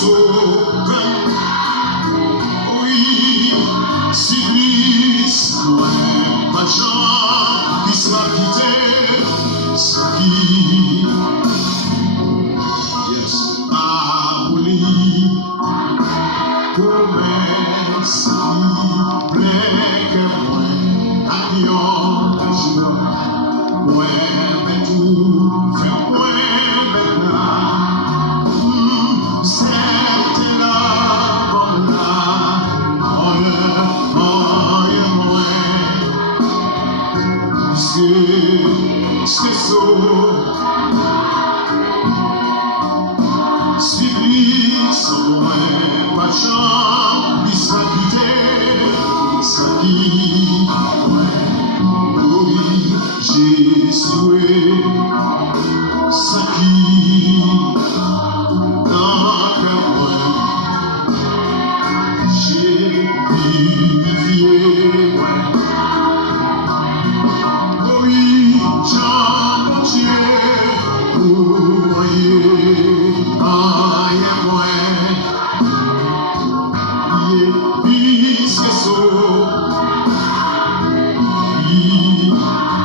souverain. Oui, si lui, ouais, pas de gens qui soit quitté, ce qui, yes, abolit, promesse, plaît que moi, avion de joie, ouais, mais tout, fait moi maintenant, c'était là, bon là, c'est ça. Si lui, sans moi, pas de chance, il sera quitté, ça qui, oui, j'ai souhaité, ça qui, dans le cœur, j'ai vivier, ouais. Oui, Jean Dieu, oui, aïe, ouais, puisque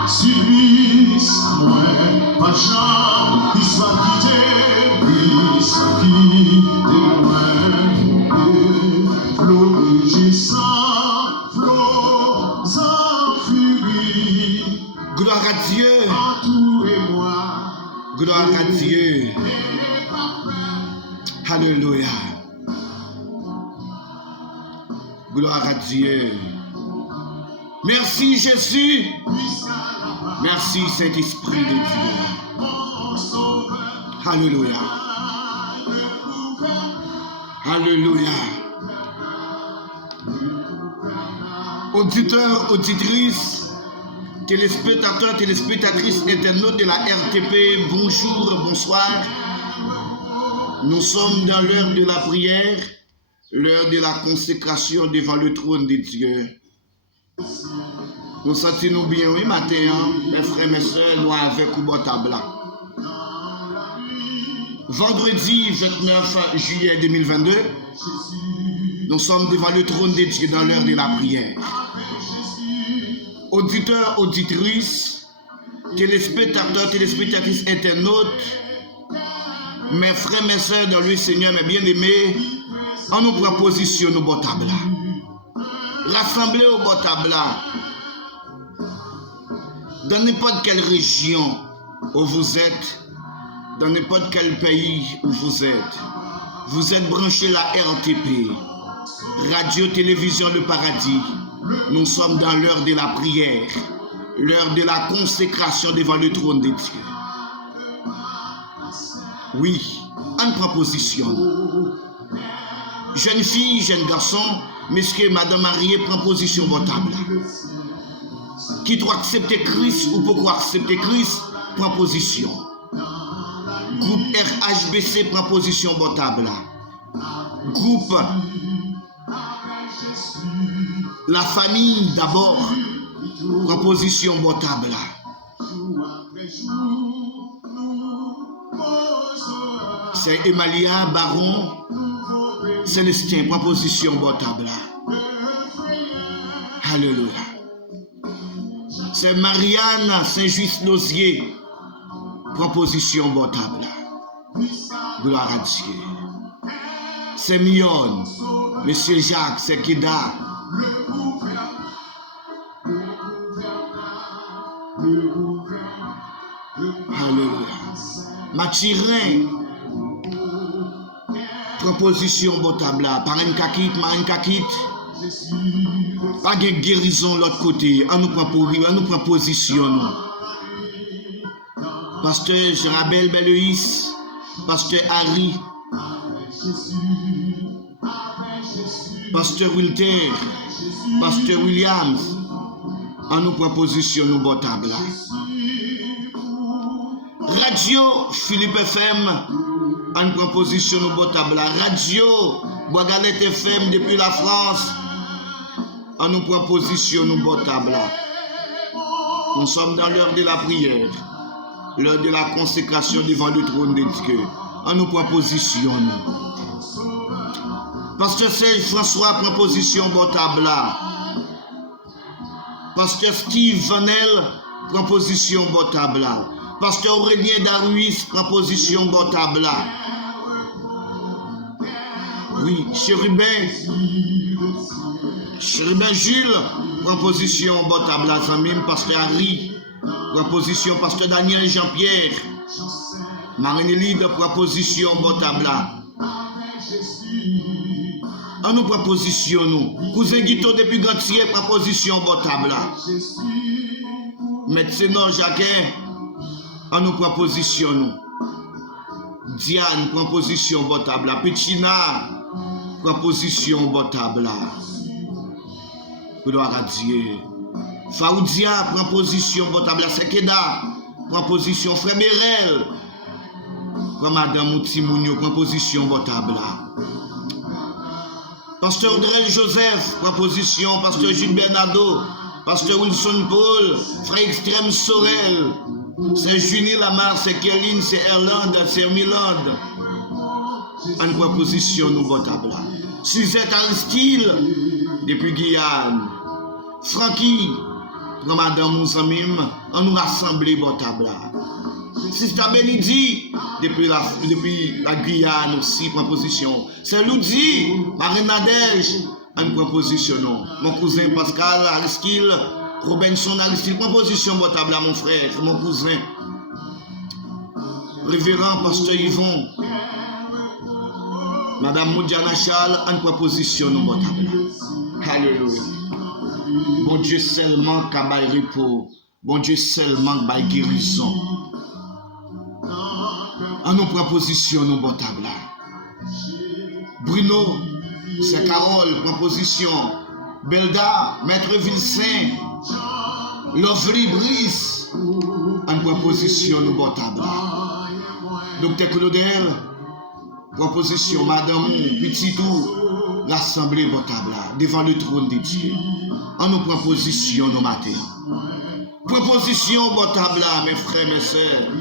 si lui, ouais, pas Jean, il soit quitté, il soit quitté, ouais, florissant, flots en furie. Gloire à Dieu. Gloire à Dieu. Alléluia. Gloire à Dieu. Merci Jésus. Merci Saint-Esprit de Dieu. Alléluia. Alléluia. Auditeurs, auditrices, téléspectateurs, téléspectatrices, internautes de la RTP, bonjour, bonsoir. Nous sommes dans l'heure de la prière, l'heure de la consécration devant le trône de Dieu. Nous sentons-nous bien, oui, matin, mes frères, mes soeurs, nous avec au table. Vendredi 29 juillet 2022, nous sommes devant le trône de Dieu dans l'heure de la prière. Auditeurs, auditrices, téléspectateurs, téléspectatrices, internautes, mes frères, mes soeurs dans le Seigneur, mes bien-aimés, en nous prend position au bon table. Rassemblés au bon table, dans n'importe quelle région où vous êtes, dans n'importe quel pays où vous êtes branchés la RTP, Radio Télévision Le Paradis. Nous sommes dans l'heure de la prière, l'heure de la consécration devant le trône de Dieu. Oui, en proposition. Jeune fille, jeune garçon, monsieur, madame mariée, prend position votable. Qui doit accepter Christ ou pourquoi accepter Christ, prend position. Groupe RHBC prend position votable. Groupe La Famille d'abord prend position votable. C'est Emalia Baron Célestin, proposition votable. Alléluia. C'est Marianne Saint-Just-Lozier, proposition votable. Gloire à Dieu. C'est Mion, Monsieur Jacques, c'est Kida. Alléluia. Mathirin, proposition votable. Parrain Kakit, Marine Kakit. Pas de guérison de l'autre côté. On nous prend position. Pasteur Rabel Belleis, Pasteur Harry, Pasteur Wilter, Pasteur Williams, on nous prend position nous votable. Radio Philippe FM, en proposition nous votable. Radio Bois-Galette FM depuis la France, en nous proposition nous votable. Nous sommes dans l'heure de la prière, l'heure de la consécration devant le trône de Dieu. En nous proposition nous. Pasteur Serge François prend position bon tabla. Pasteur Steve Vanel prend position bon tabla. Pasteur Aurélien Daruis prend position bon tabla. Oui, Chérubin Jules prend position bon tabla. Zamim, Pasteur Harry prend position. Pasteur Daniel Jean-Pierre. Marie-Nélide prend position bon tabla. En nous proposition nous. Cousin Guito depuis Gantier proposition bon tabla. Médecin Jacquin en nous proposition nous. Diane proposition bon tabla. Pichina proposition bon tabla. Gloire à Dieu. Faoudia proposition bon tabla. Sekeda proposition Frère Berel. Madame Moutimounio proposition bon tabla. Pasteur Drel Joseph, proposition, Pasteur Jules Bernardo, Pasteur Wilson Paul, Frère Extrême Sorel, c'est Junie Lamar, c'est Kéline, c'est Erland, c'est Milan. En proposition, nous votons là. Suzette Aristide, depuis Guyane. Francky, Madame Moussamim, on nous rassemble votons là. Sister Benidi, depuis la Guyane aussi, proposition. C'est Loudi, Marine Nadège, en proposition. Mon cousin Pascal Aristide, Robinson Aristide, proposition, votable à mon frère, mon cousin. Révérend Pasteur Yvon, Madame Moudiana Charles, en proposition, votable. Alléluia. Bon Dieu seulement qui a repos. Bon Dieu seulement qui a guérison. En nos propositions, nous votons là. Bruno, c'est Carole, proposition. Belda, Maître Vilsain, Lovely Brice, en proposition, nous votons là. Docteur Claudel, proposition. Madame Petitou, l'Assemblée votable là, devant le trône de Dieu. En nos propositions, nous matins. Proposition votable là, mes frères, mes sœurs.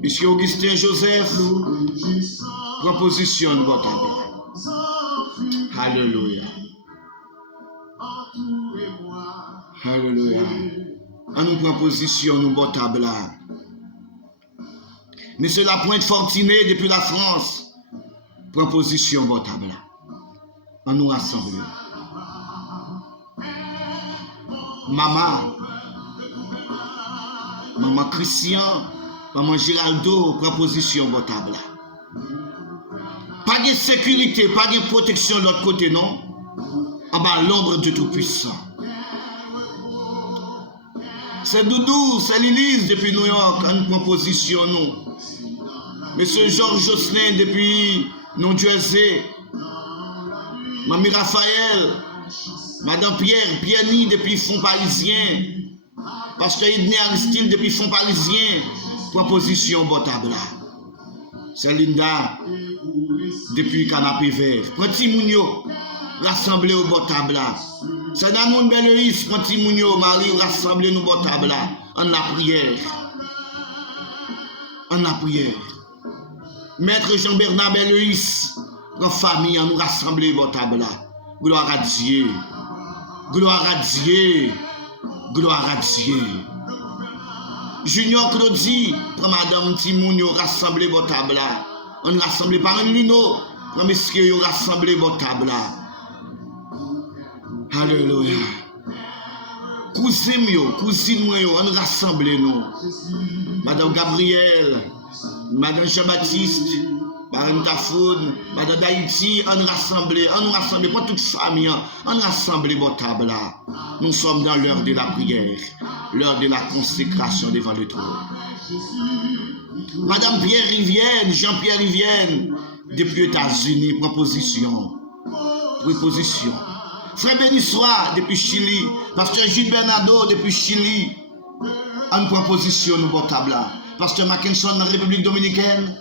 Monsieur Augustin Joseph, proposition votable. Alléluia. Alléluia. En nous proposition nous votable là. Monsieur Lapointe Fortiné depuis la France, proposition votable là. En nous rassembler. Maman Christian, Maman Giraldo, proposition votable. Pas de sécurité, pas de protection de l'autre côté, non? En bas l'ombre de Tout-Puissant. C'est Doudou, c'est Lilise depuis New York, en proposition, non? Monsieur Georges Josselin depuis New Jersey. Mamie Raphaël, Madame Pierre-Ni depuis Fonds Parisien. Pasteur Idné Aristide depuis Fonds Parisien. Proposition votable. C'est Linda depuis Canapé Vert. Prenti Mounio, rassemblé au votable. C'est Danoun Belleris, Prenti Mounio, Marie, rassemblé nous votable. En la prière. En la prière. Maître Jean-Bernard Belleris, notre famille, en nous rassembler votable. Gloire à Dieu. Gloire à Dieu. Gloire à Dieu. Junior Claudie, pour Madame Timounio, rassemblez vos tables. On rassemble par un luno, pour messieurs, rassemblez vos tables. Alléluia. Cousine moi, on rassemble nous. Madame Gabrielle, Madame Jean-Baptiste, Madame Tafoun, Madame d'Haïti, on rassemble pour toute famille, on rassemble vos tables. Nous sommes dans l'heure de la prière, l'heure de la consécration devant le trône. Madame Pierre Rivienne, Jean-Pierre Rivienne, depuis les États-Unis, proposition. Frère Bénissois, depuis Chili, Pasteur Gilles Bernardo, depuis Chili, en proposition, nous votons là. Pasteur Mackinson, dans la République Dominicaine,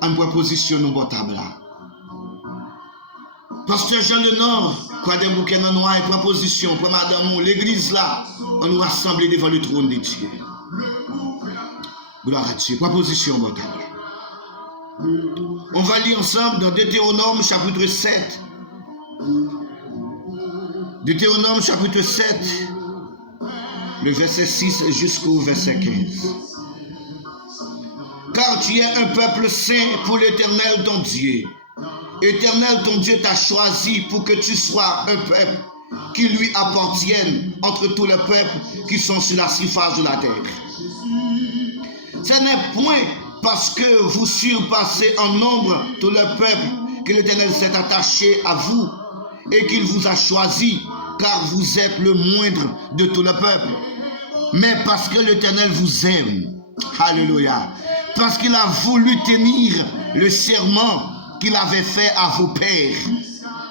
en proposition, nous votons là. Pasteur Jean Lenore, quoi des bouquets en noir, proposition pour Madame, l'église là, on nous rassemble devant le trône de Dieu. Gloire à Dieu, proposition votable. On va lire ensemble dans Deutéronome chapitre 7. Deutéronome chapitre 7, le verset 6 jusqu'au verset 15. Car tu es un peuple saint pour l'Éternel ton Dieu. L'Éternel ton Dieu t'a choisi pour que tu sois un peuple qui lui appartienne entre tous les peuples qui sont sur la surface de la terre. Ce n'est point parce que vous surpassez en nombre tous les peuples que l'Éternel s'est attaché à vous et qu'il vous a choisi, car vous êtes le moindre de tous les peuples, mais parce que l'Éternel vous aime. Alléluia. Parce qu'il a voulu tenir le serment qu'il avait fait à vos pères.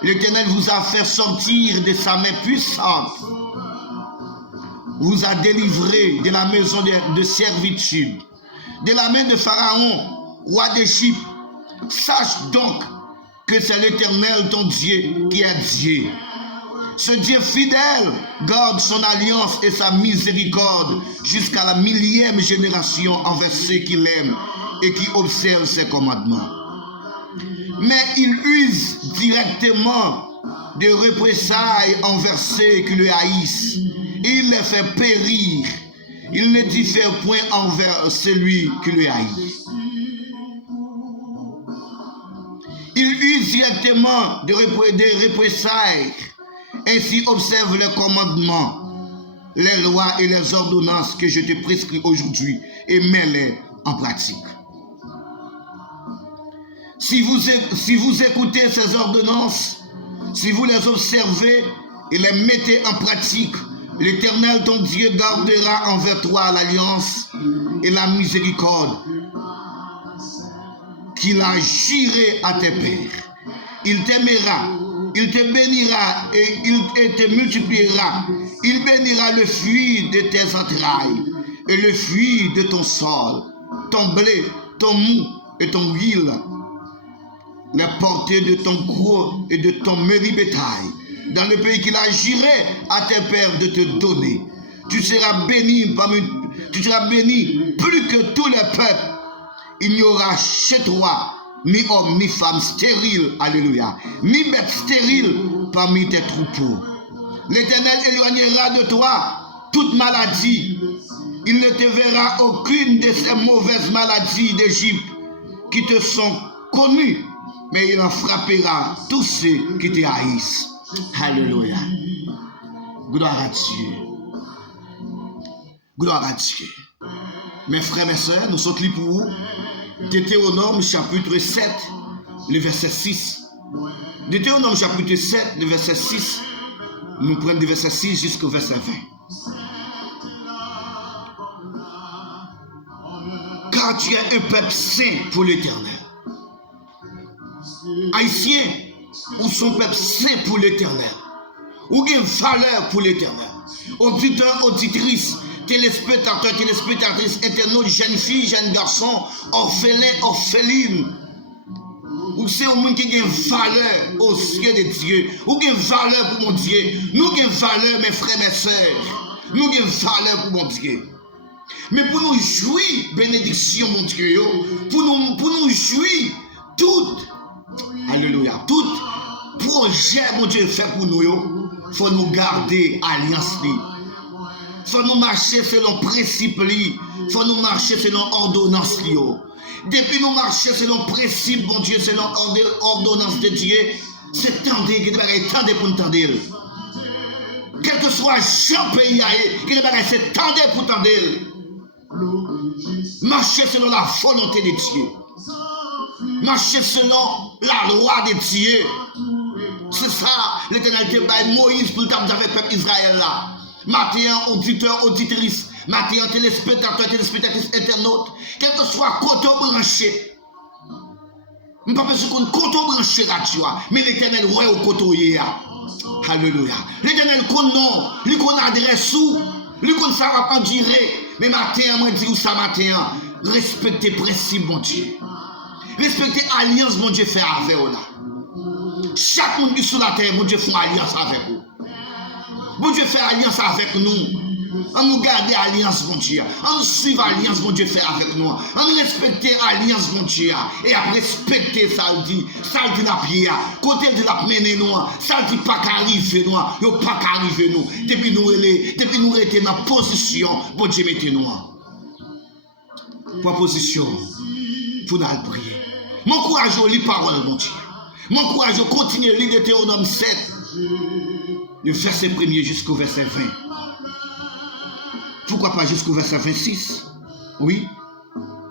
L'Éternel vous a fait sortir de sa main puissante, vous a délivré de la maison de servitude, de la main de Pharaon, roi d'Égypte. Sache donc que c'est l'Éternel ton Dieu qui est Dieu. Ce Dieu fidèle garde son alliance et sa miséricorde jusqu'à la 1000e génération envers ceux qui l'aiment et qui observent ses commandements. Mais il use directement de représailles envers ceux qui le haïssent. Il les fait périr. Il ne diffère point envers celui qui le haït. Il use directement de représailles. Ainsi observe les commandements, les lois et les ordonnances que je te prescris aujourd'hui et mets-les en pratique. Si vous écoutez ces ordonnances, si vous les observez et les mettez en pratique, l'Éternel ton Dieu gardera envers toi l'alliance et la miséricorde qu'il a juré à tes pères. Il t'aimera, il te bénira et il te multipliera. Il bénira le fruit de tes entrailles et le fruit de ton sol, ton blé, ton mou et ton huile, les portées de ton gros et de ton menu bétail, dans le pays qu'il a juré à tes pères de te donner. Tu seras béni plus que tous les peuples. Il n'y aura chez toi ni homme ni femme stérile, alléluia, ni bête stérile parmi tes troupeaux. L'Éternel éloignera de toi toute maladie. Il ne te verra aucune de ces mauvaises maladies d'Égypte qui te sont connues, mais il en frappera tous ceux qui te haïssent. Alléluia. Gloire à Dieu. Gloire à Dieu. Mes frères, mes sœurs, nous sommes pour vous. Deutéronome chapitre 7, le verset 6. Deutéronome chapitre 7, le verset 6. Nous prenons du verset 6 jusqu'au verset 20. Car tu es un peuple saint pour l'Éternel. Haïtiens, ou son peuple saint pour l'Éternel. Ou une valeur pour l'Éternel. Auditeurs, auditrices, téléspectateurs, téléspectatrices, internautes, jeunes filles, jeunes garçons, orphelins, orphelines. Ou c'est au monde qui a une valeur aux yeux de Dieu. Ou qui a une valeur pour mon Dieu. Nous avons une valeur, mes frères, mes sœurs. Nous avons une valeur pour mon Dieu. Mais pour nous jouir, bénédiction, mon Dieu, pour nous jouir, tout, alléluia, tout projet, mon Dieu, fait pour nous, il faut nous garder alliance. Il faut nous marcher selon principe, il faut nous marcher selon ordonnance. Depuis nous marcher selon principe, mon Dieu, selon ordonnance de Dieu, c'est tendez, que tendez pour nous tendre. Quel que soit le pays, c'est tendez pour tendre. Marcher selon la volonté de Dieu. Marcher selon la loi de Dieu. C'est ça, l'Éternel te baille Moïse pour le temps avec le peuple Israël là. Matin, auditeur, auditrice, matin, téléspectateur, téléspectatrice, internaute, quel que soit côté branché. Je ne sais pas si on côté branché radio, mais l'Éternel ouais au côté. Alléluia. L'Éternel connaît nom, lui connaît adresse où, lui connaît ça va pas dire. Mais matin, moi dis ça matin, respectez principe, mon Dieu. Respectez alliance, mon Dieu, fait avec vous là. Chaque monde qui est sur la terre, mon Dieu, fait alliance avec vous. Mon Dieu fait alliance avec nous. On nous garde l'alliance bon Dieu. On nous suit l'alliance bon Dieu fait avec nous. On nous respecte l'alliance bon Dieu. Et à respecter ça dit la pierre. Côté de la mener nous, ça dit pas qu'arriver nous, yo pas qu'arriver nous. Depuis nous étions dans position, bon Dieu mettez nous. Proposition pour nous prier. Mon courage au lit parole bon Dieu. Mon courage au continuer lire Deutéronome 7. Du verset 1er jusqu'au verset 20. Pourquoi pas jusqu'au verset 26? Oui,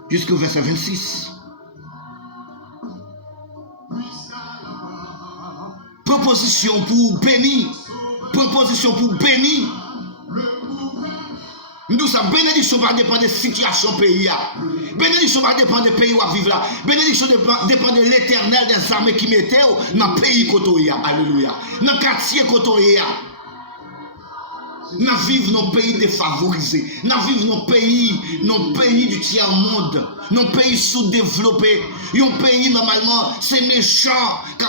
jusqu'au verset 26. Proposition pour bénir. Proposition pour bénir. Nous sommes bénédiction va dépendre des situations pays. Bénédiction va dépendre des pays où on vit là. Bénédiction dépend de l'éternel des armées qui mettent dans le pays Kotoya. Alléluia. Dans le quartier Kotoya. Nous vivons dans pays défavorisés. Nous vivons dans pays du tiers-monde. Dans pays sous-développés. Un pays, normalement, c'est méchant. Qui a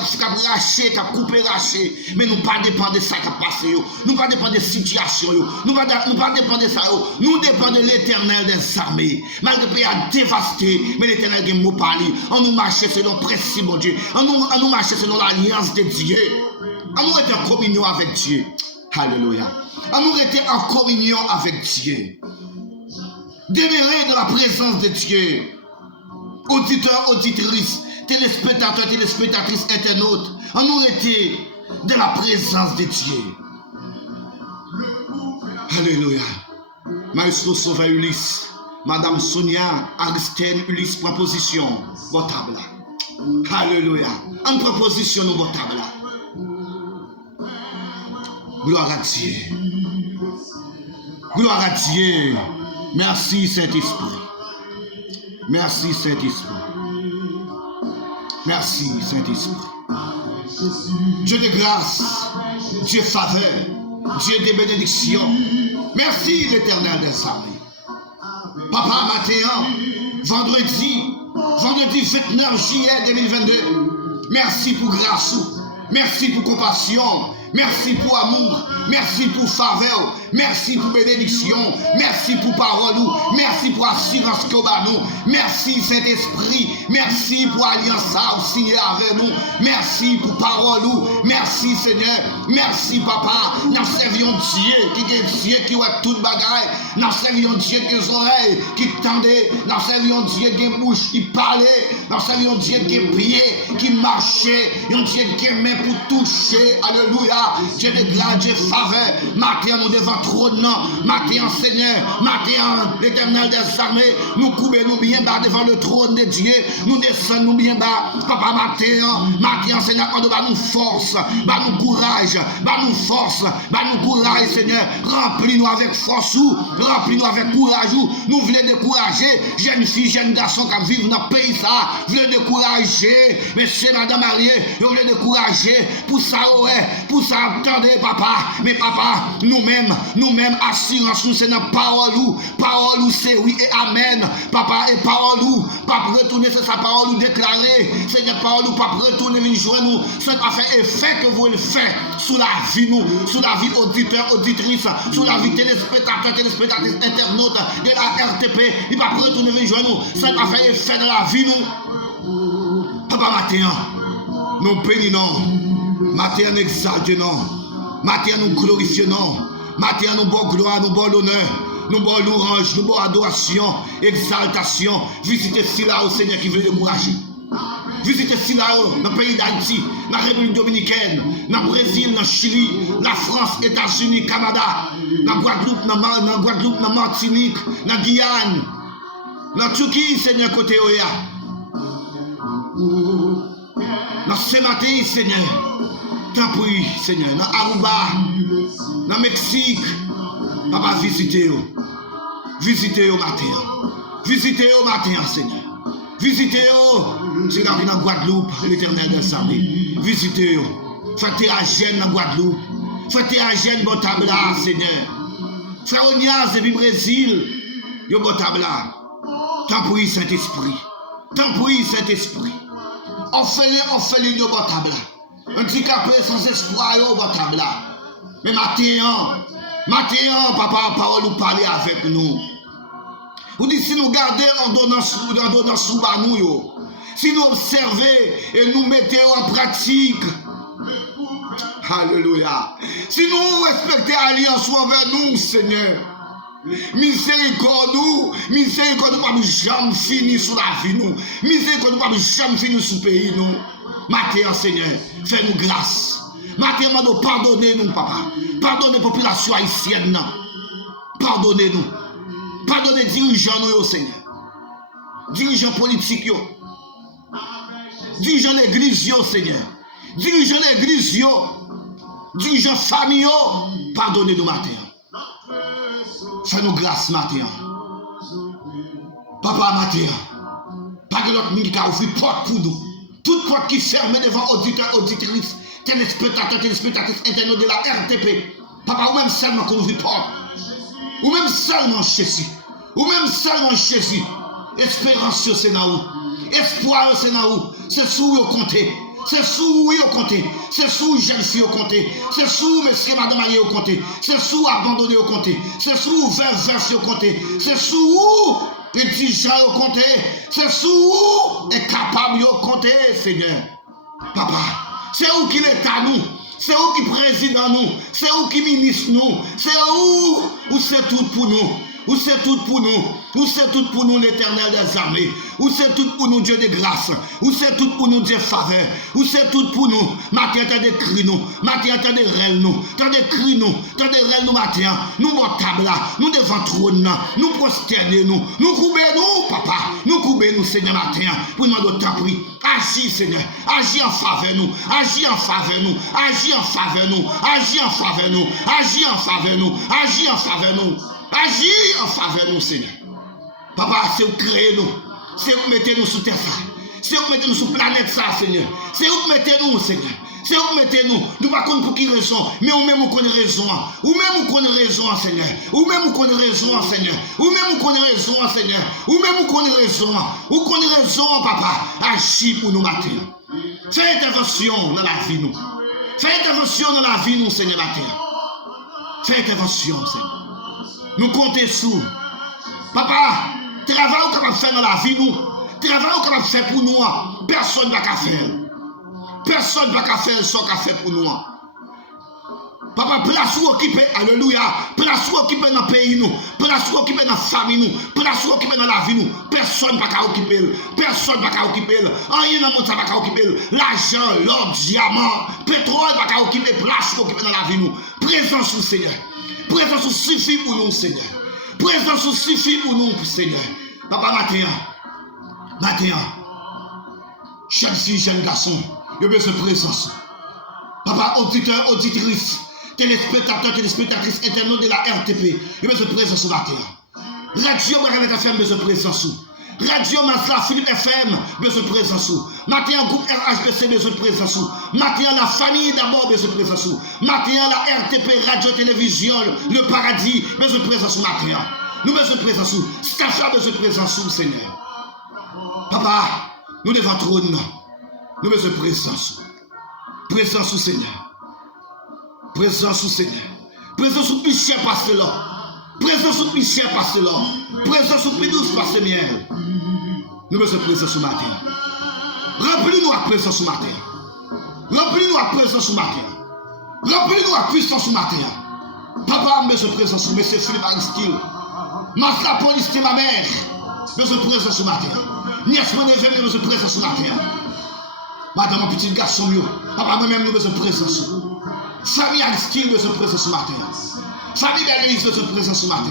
raché, qui a coupé, raché. Mais nous ne pas dépendre de ça qui a passé. Nous ne pas dépendre des situations. Nous ne pas dépendre de ça. Nous dépendons de l'éternel des armées. Malgré le pays a dévasté, mais l'éternel qui m'a parlé. On nous marche selon le principe de Dieu. On nous marche selon l'alliance de Dieu. On nous est en communion avec Dieu. Alléluia. On nous était en communion avec Dieu. Demeurer dans la présence de Dieu. Auditeurs, auditrices, téléspectateurs, téléspectatrices, internautes. On nous était dans la présence de Dieu. Alléluia. Maestro Sauveur Ulysse, Madame Sonia, Aristène Ulysse, proposition, votable. Alléluia. En proposition, nous votable. Gloire à Dieu. Gloire à Dieu. Merci Saint-Esprit. Merci Saint-Esprit. Merci Saint-Esprit. Dieu de grâce, Dieu faveur, Dieu de bénédiction. Merci l'Éternel des armées. Papa Mathéan, vendredi 29 juillet 2022. Merci pour grâce, merci pour compassion. Merci pour amour, merci pour faveur, merci pour bénédiction, merci pour parole, merci pour assurance que nous, merci Saint-Esprit, merci pour alliance signé avec nous, merci pour parole, merci Seigneur, merci Papa, nous servons Dieu qui est Dieu qui voit toute bagaille, nous servons Dieu qui a des oreilles qui tendait, nous servons Dieu qui a bouche qui parlait, nous servons Dieu qui a pied qui marchait, un Dieu qui a main pour toucher, alléluia. Dieu de grâce, Dieu faveur, matin nous devant trône, matin Seigneur, matin l'Éternel des armées, nous coupons bien bas devant le trône de Dieu, nous descendons bien bas, Papa matin Seigneur, on doit nous force, nous courage, nous force, nous courage Seigneur, remplis-nous avec force, remplis-nous avec courage, nous voulons décourager, jeunes filles, jeunes garçons qui vivent dans le pays, nous voulons décourager, monsieur, madame mariée, nous voulons décourager, pour ça, attendez papa, mais papa, nous-mêmes, assurance nous c'est notre parole c'est oui et amen, papa, et parole pas retourner c'est sa parole déclarer, Seigneur parole pas retourner venir joindre nous, c'est pas faire effet que vous le faites sous la vie nous, sous la vie auditeur, auditrice, sous la vie téléspectateur, téléspectatrice, internaute de la RTP, il va retourner venir joindre nous, c'est pas faire effet dans la vie nous, papa matin, nous bénissons. Matin nous exaltons, matin nous glorifions, matin nous bon gloire, nous bon l'honneur, nous bon louange, nous bon adoration, exaltation. Visitez si là au Seigneur qui veut décourager. Visitez si là dans le pays d'Haïti, dans la République Dominicaine, dans le Brésil, dans le Chili, la France, États-Unis, Canada, dans Guadeloupe, dans Martinique, dans Guyane, dans Turquie, Seigneur côté Oya. Dans ce matin, Seigneur. Tant pis, Seigneur, dans Aruba, dans Mexique, papa, visitez-vous au matin, Seigneur. Visitez-vous, c'est dans Guadeloupe, l'Éternel des armées. Visitez-vous, faites la gêne dans Guadeloupe, faites la gêne dans Tabla, Seigneur. Frère Onias depuis Brésil, yo bon Tabla. Tant pis, Saint-Esprit. Offrez-le, yo bon Tabla. Handicapé sans espoir au table. Mais matin, Maintenant, papa, parole nous parler avec nous. Vous dites si nous gardons en donnant sous nous, yo. Si nous observons et nous mettons en pratique. Alléluia. Si nous respectons l'alliance envers nous, Seigneur. Miséricorde nous pas jamais fini sur la vie nous. Miséricorde nous pas jamais fini sur le pays nous. Maintenant, Seigneur, fais-nous grâce. Maintenant, pardonnez-nous, papa. Pardonnez la population haïtienne. Pardonnez-nous. Pardonnez les dirigeants, nous, Seigneur. Dirigeants politiques, yo. Dirigeants l'église, yo, Seigneur. Dirigeants l'église, yo. Dirigeants famille, yo. Pardonnez-nous, matin. Fais-nous grâce, matin. Papa, matin. Pas que notre monde qui a ouvert porte pour nous. Toute porte qui ferme devant auditeurs, auditrices, téléspectatrices, internautes de la RTP. Papa, ou même seulement qu'on ouvre porte. Ou même seulement Jésus. Ou même seulement Jésus. Espérance, c'est dans où. Espoir, c'est dans où. C'est sous vous comptez. C'est sous vous comptez. C'est sous jeune fille au compté. C'est sous monsieur madame marié au compté. C'est sous abandonné au compté. C'est sous veuve au compté. C'est sous petit gens au compté. C'est sous incapable au compté, Seigneur. Papa, c'est où qui l'État nous. C'est où qui président nous. C'est où qui ministre nous. C'est où c'est tout pour nous. Où c'est tout pour nous. Où c'est tout pour nous l'Éternel des armées. Où c'est tout pour nous Dieu de grâce. Où c'est tout pour nous Dieu faveur. Où c'est tout pour nous. Matin, t'as des cris nous. Matin, t'as des rêles nous. T'as des cris nous. T'as des rêles nous matin. Nous table là. Nous devant trône là. Nous prosterner nous. Nous couper nous, papa. Nous couper nous, Seigneur, matin. Pour nous de ta prix. Agis, Seigneur. Agis en faveur nous. Agis en faveur nous. Agis en faveur nous. Agis en faveur nous. Agis en faveur nous. Agis en faveur nous. Agis en faveur nous, Seigneur. Papa, c'est vous créer nous. C'est vous mettez nous sous terre ça. C'est vous mettez nous sous planète ça, Seigneur. C'est vous mettez nous, Seigneur. C'est vous mettez nous. Nous ne savons pas pour qui raison, mais ou même vous connaissez raison. Ou même vous connaissez raison, Seigneur. Ou même vous connaissez raison, Seigneur. Ou même vous connaissez raison, Seigneur. Ou même vous connaissez raison. Vous connaissez raison, papa. Agis pour nous matin. Fais intervention dans la vie nous. Fais intervention dans la vie nous, Seigneur, matin. Fais intervention, Seigneur. Nous comptons sous. Papa, travail qu'on va faire dans la vie, nous. Travail qu'on va faire pour nous. Personne ne va faire. Personne ne va faire ce qu'on fait pour nous. Papa, place où occuper, alléluia. Place où occuper dans le pays, nous. Place où occuper dans la famille, nous. Place où occuper dans la vie, nous. Personne ne va occuper. Personne ne va occuper. Rien dans le monde ne va occuper. L'argent, l'or, diamant, pétrole ne va occuper. Place où occuper dans la vie, nous. Présence au Seigneur. Présence suffit pour nous, Seigneur. Présence suffit pour nous, Seigneur. Papa, matin, jeune fille, jeune garçon, il y a besoin de présence. Papa, auditeur, auditrice, téléspectateur, téléspectatrice, internaute de la RTP, il y a besoin de présence matin. Radio Barrette FM, besoin de présence. Radio Masla Philippe FM, besoin de présence. Matin, groupe RHBC, besoin de présence. Matin, la famille d'abord, besoin de présence. Matin, la RTP, radio, télévision, le paradis, besoin de présence. Matin, nous besoin de présence. Stacha, besoin de présence, Seigneur. Papa, nous devons trône. Nous besoin de présence. Présence, Seigneur. Présence, Seigneur. Présence, Michel, passe là. Présence, Michel, passe là. Présence, Pédouce, passe miel. Nous besoin de présence ce matin. Remplis-nous à présence ce matin. Remplis-nous à présence ce matin. Remplis-nous à puissance ce matin. Papa, besoin de présence ce monsieur Philippe Aristide. Masla police, ma mère. Besoin de présence ce matin. Nièce, mon neveu, besoin de présence ce matin. Madame, mon petit garçon, papa, moi-même, nous besoin de présence. Famille Aristide, besoin de présence ce matin. Famille d'Anaïs, besoin de présence ce matin.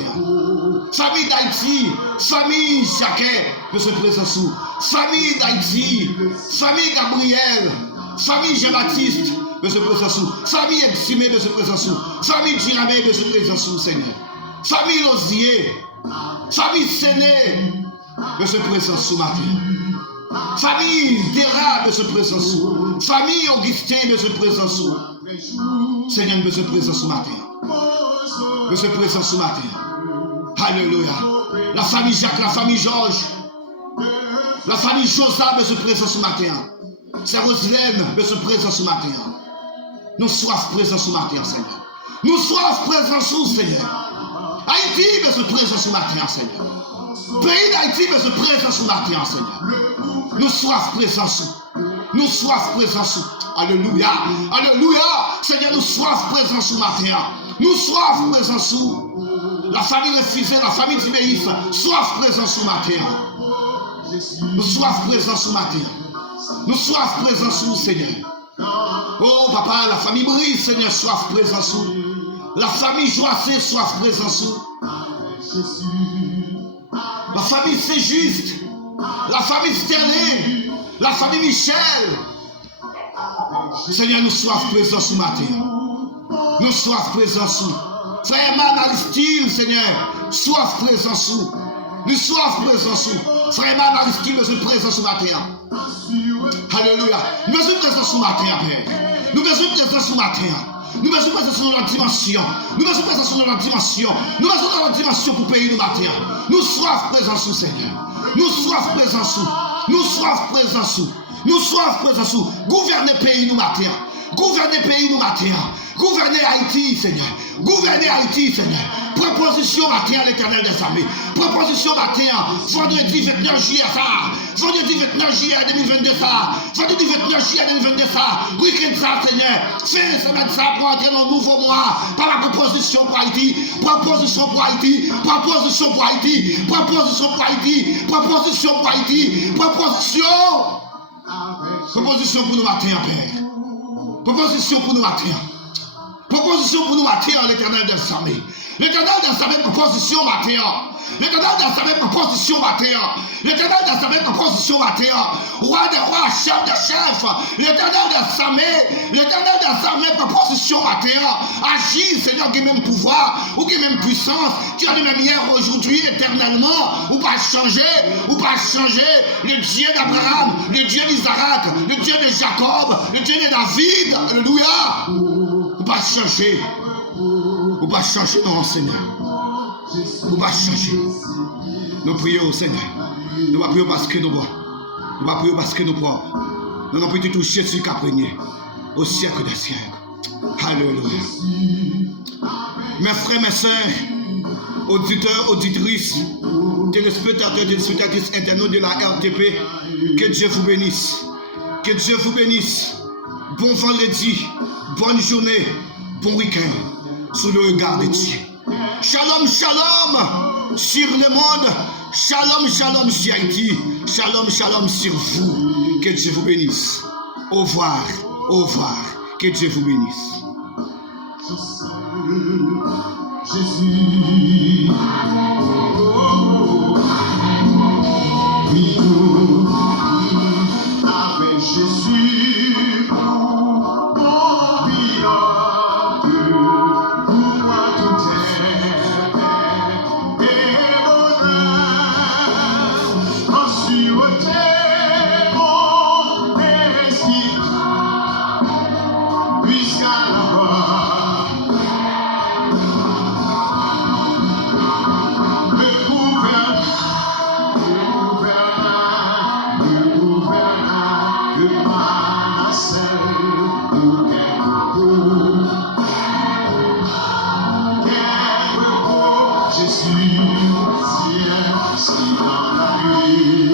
Famille d'Haïti, famille Jacquet, besoin de présence. Famille d'Haïti, famille Gabriel, famille Jean-Baptiste, besoin de présence. Famille Eximé, besoin de présence. Famille Diramé, besoin de présence, Seigneur. Famille Lozier, famille Séné, besoin de présence ce matin. Famille Dera, besoin de présence. Famille Augustin, besoin de présence. Seigneur, besoin de présence ce matin. Besoin de présence ce matin. Alléluia. La famille Jacques, la famille Georges, la famille Josa, besoin de présence ce matin. C'est Roselène, besoin de présence ce matin. Nous soif présence ce matin, Seigneur. Nous soif présence sous, Seigneur. Haïti, mais ce présence sous matin, Seigneur. Pays d'Haïti, mais ce présence sous matin, Seigneur. Nous soif présence sous. Nous soif présence sous. Alléluia. Alléluia. Seigneur, nous soif présence sous matin. Nous soif présence sous. La famille refusée, la famille d'Ibéis, soif présence sous matin. Nous soif présence sous matin. Nous soif présence sous, Seigneur. Oh papa, la famille brise, Seigneur, soif présence sous. La famille Joissé, soif présence sous. La famille C'est Juste. La famille Sterling. La famille Michel. Seigneur, nous soif présence sous matin. Nous soif présence sous. Frère Man Aristide, Seigneur, soif présence sous. Nous soif présence sous. Frère Man Aristide, nous sommes présents sous matin. Alléluia. Nous sommes présents sous matin, Père. Nous sommes présents sous matin. Nous sommes présents sur notre dimension. Nous sommes présents sur notre dimension. Nous sommes dans notre dimension pour payer nous matin. Nous soif présents sous, Seigneur. Nous soif présents sous. Nous soif présents sous. Nous soif présents sous. Gouvernez pays nous matin. Gouvernez pays nous matin. Gouvernez Haïti, Seigneur. Gouvernez Haïti, Seigneur. Proposition matin à l'Éternel des armées. Proposition matin, vendredi 29 juillet, ça. Vendredi 29 juillet 2022, ça. Vendredi 29 juillet 2022, ça. Week-end, ça, Seigneur. Fin semaine, ça, pour entrer dans le nouveau mois. Par la proposition pour Haïti. Proposition pour Haïti. Proposition pour Haïti. Proposition pour Haïti. Proposition pour Haïti. Proposition. Proposition pour nous matin, Père. Proposition pour nous matin. Proposition pour nous matin, l'Éternel des armées. L'Éternel des armées, proposition matin. L'Éternel des armées, proposition matin. L'Éternel des armées, proposition matin. Roi des rois, chef des chefs. L'Éternel des armées, l'Éternel des armées, proposition matin. Agis, Seigneur, qui même pouvoir, ou qui même puissance. Tu as le même hier, aujourd'hui, éternellement. Ou pas changer, ou pas changer. Le Dieu d'Abraham, le Dieu d'Isaac, le Dieu de Jacob, le Dieu de David. Alléluia. Ou pas changer. Ou pas changer, non, Seigneur. Ou pas changer. Nous prions au Seigneur. Nous ne prions parce que nous bois. Nous ne prions parce que nous bois. Nous n'avons pas touché celui qui a régné au siècle des siècles. Alléluia. Mes frères, mes soeurs, auditeurs, auditrices, téléspectateurs, téléspectatrices, internautes de la RTP, que Dieu vous bénisse. Que Dieu vous bénisse. Bon vendredi, bonne journée, bon week-end, sous le regard de Dieu. Shalom, shalom sur le monde. Shalom, shalom sur Haïti. Shalom, shalom sur vous. Que Dieu vous bénisse. Au revoir, au revoir. Que Dieu vous bénisse. Jésus. Avec Jésus, mon pilote, pour moi tout est paix et bonheur, en sûreté, mon esprit, puisqu'à la croix, le gouvernement de Manassé, nous Jésus, si dans la nuit,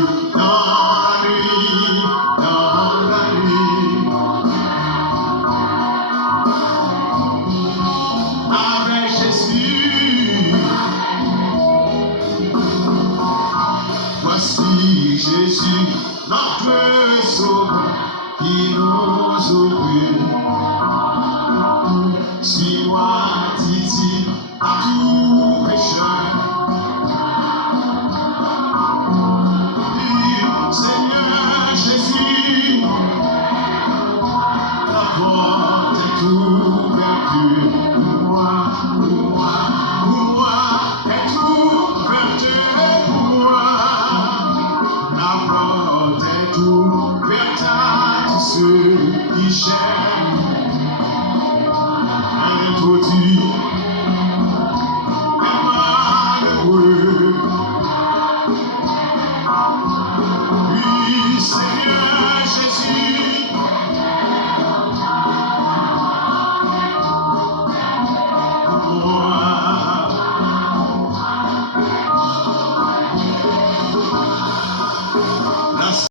avec Jésus, voici Jésus, notre sauveur, qui nous